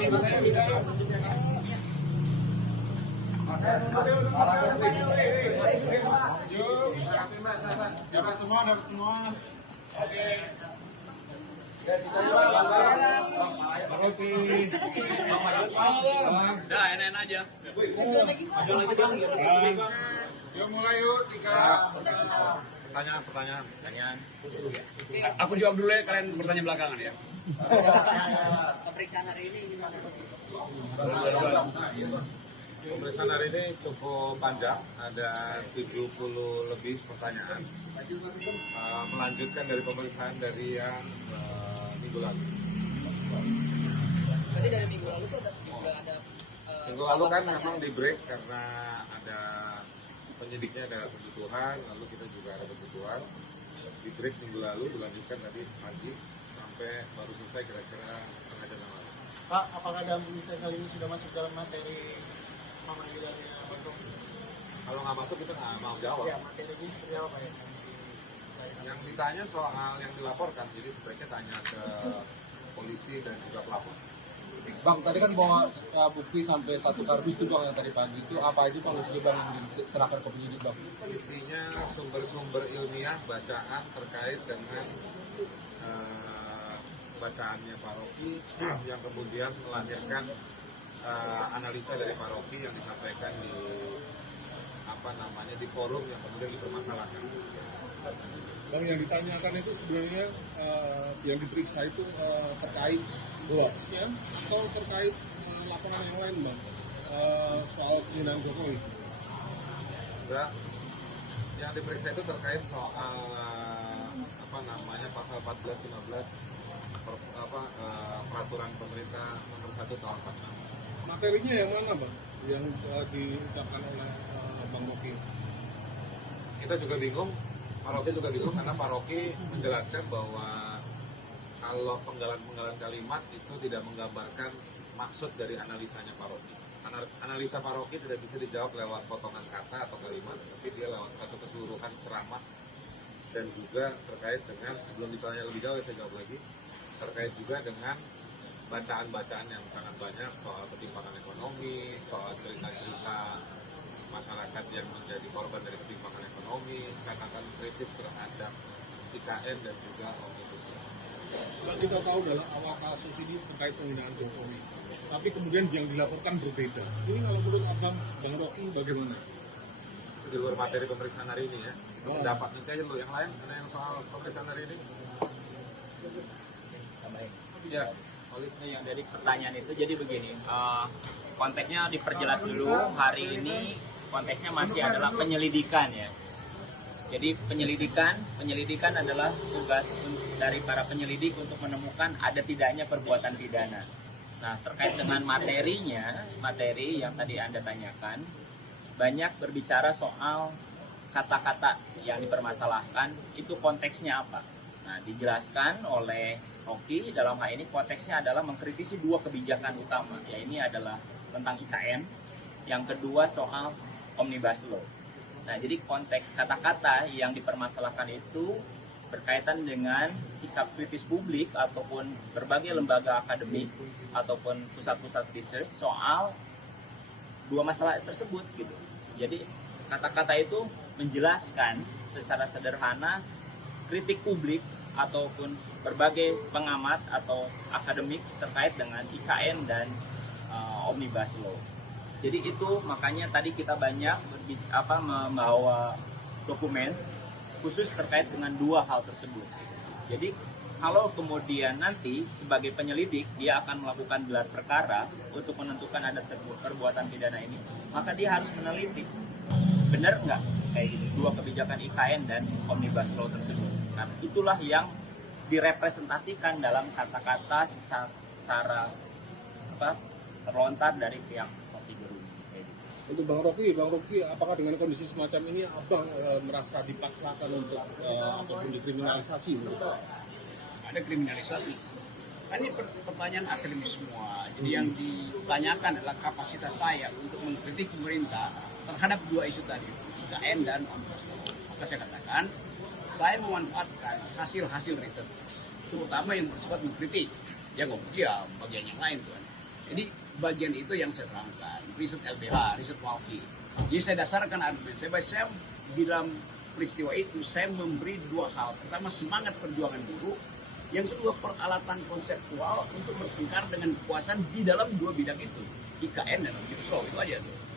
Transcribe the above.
Bisa. Yuk, dapat semua. Oke. Udah, enak aja. Maju lagi dong. Yuk mulai yuk, 3. Pertanyaan. Aku jawab dulu ya, kalian bertanya belakangan ya. Pemeriksaan hari ini gimana? Pemeriksaan hari ini cukup panjang, ada 70 lebih pertanyaan. Melanjutkan dari pemeriksaan dari yang minggu lalu. Berarti dari minggu lalu tuh juga ada Minggu lalu kan memang di break karena ada penyidiknya ada kebutuhan, lalu kita juga ada kebutuhan. Di break minggu lalu dilanjutkan tadi pagi sampai baru selesai kira-kira setengah jam yang lalu. Pak, apakah dalam pemeriksaan kali ini sudah masuk dalam materi pemanggilannya Pak Rocky? Kalau nggak masuk kita nggak mau jawab. Ya, materinya seperti apa Pak ya? Yang ditanya soal yang dilaporkan, jadi sebaiknya tanya ke polisi dan juga pelapor. Bang, tadi kan bawa bukti sampai 1 kardus tuh Bang yang tadi pagi itu apa aja Bang isinya Bang yang diserahkan ke penyidik Bang? Isinya sumber-sumber ilmiah bacaan terkait dengan bacaannya Pak Rocky yang kemudian melahirkan analisa dari Pak Rocky yang disampaikan di forum yang kemudian dipermasalahkan. Bang, yang ditanyakan itu sebenarnya yang diperiksa itu terkait hoaxnya atau terkait laporan yang lain Bang, soal penghinaan Jokowi? Enggak, yang diperiksa itu terkait soal pasal 14-15 peraturan pemerintah nomor 1 tahun 46. Materinya yang mana Bang yang diucapkan oleh Bang Rocky? Kita juga bingung, Pak Rocky juga bingung karena Pak Rocky menjelaskan bahwa kalau penggalan-penggalan kalimat itu tidak menggambarkan maksud dari analisanya Pak Rocky. Analisa Pak Rocky tidak bisa dijawab lewat potongan kata atau kalimat, tapi dia lewat satu keseluruhan ceramah dan juga terkait dengan, sebelum ditanya lebih jauh saya jawab lagi, terkait juga dengan bacaan-bacaan yang sangat banyak soal ketimpangan ekonomi, soal cerita-cerita masyarakat yang menjadi korban dari ketimpangan ekonomi, catatan kritis terhadap IKN dan juga Omnibus Law. Kita tahu dalam awal kasus ini terkait penghinaan Jokowi, tapi kemudian yang dilaporkan berbeda. Ini kalau menurut Abang, Bang Rocky bagaimana? Di luar materi pemeriksaan hari ini ya, itu pendapat nanti aja dulu. Yang lain ada yang soal pemeriksaan hari ini? Ya, polisi yang dari pertanyaan itu jadi begini, konteksnya diperjelas dulu. Hari ini konteksnya masih adalah penyelidikan ya. Jadi penyelidikan adalah tugas dari para penyelidik untuk menemukan ada tidaknya perbuatan pidana. Nah, terkait dengan materi yang tadi Anda tanyakan, banyak berbicara soal kata-kata yang dipermasalahkan, itu konteksnya apa. Nah, dijelaskan oleh Rocky dalam hal ini konteksnya adalah mengkritisi 2 kebijakan utama, ya ini adalah tentang IKN, yang kedua soal Omnibus Law. Nah, jadi konteks kata-kata yang dipermasalahkan itu berkaitan dengan sikap kritis publik ataupun berbagai lembaga akademik ataupun pusat-pusat research soal 2 masalah tersebut gitu. Jadi kata-kata itu menjelaskan secara sederhana kritik publik ataupun berbagai pengamat atau akademik terkait dengan IKN dan Omnibus Law. Jadi itu makanya tadi kita banyak membawa dokumen khusus terkait dengan 2 hal tersebut. Jadi kalau kemudian nanti sebagai penyelidik dia akan melakukan gelar perkara untuk menentukan ada perbuatan pidana ini, maka dia harus meneliti benar nggak kayak gini 2 kebijakan IKN dan Omnibus Law tersebut. Nah, itulah yang direpresentasikan dalam kata-kata secara terlontar dari pihak Rocky Gerung. Untuk Bang Rocky, apakah dengan kondisi semacam ini Abang merasa dipaksakan untuk ataupun dikriminalisasi? Ada kriminalisasi. Kan ini pertanyaan akademis semua. Jadi yang ditanyakan adalah kapasitas saya untuk mengkritik pemerintah terhadap 2 isu tadi, IKN dan Omnibus Law. Maka saya katakan, saya memanfaatkan hasil-hasil riset, terutama yang bersifat mengkritik. Ya nggak dia bagian yang lain tuh. Jadi bagian itu yang saya terangkan, riset LBH, riset Walki. Jadi saya dasarkan argumen saya di dalam peristiwa itu saya memberi dua hal. Pertama, semangat perjuangan buruh. Yang kedua, peralatan konseptual untuk bertengkar dengan kekuasaan di dalam dua bidang itu, IKN dan Omnibus Law, itu aja tuh.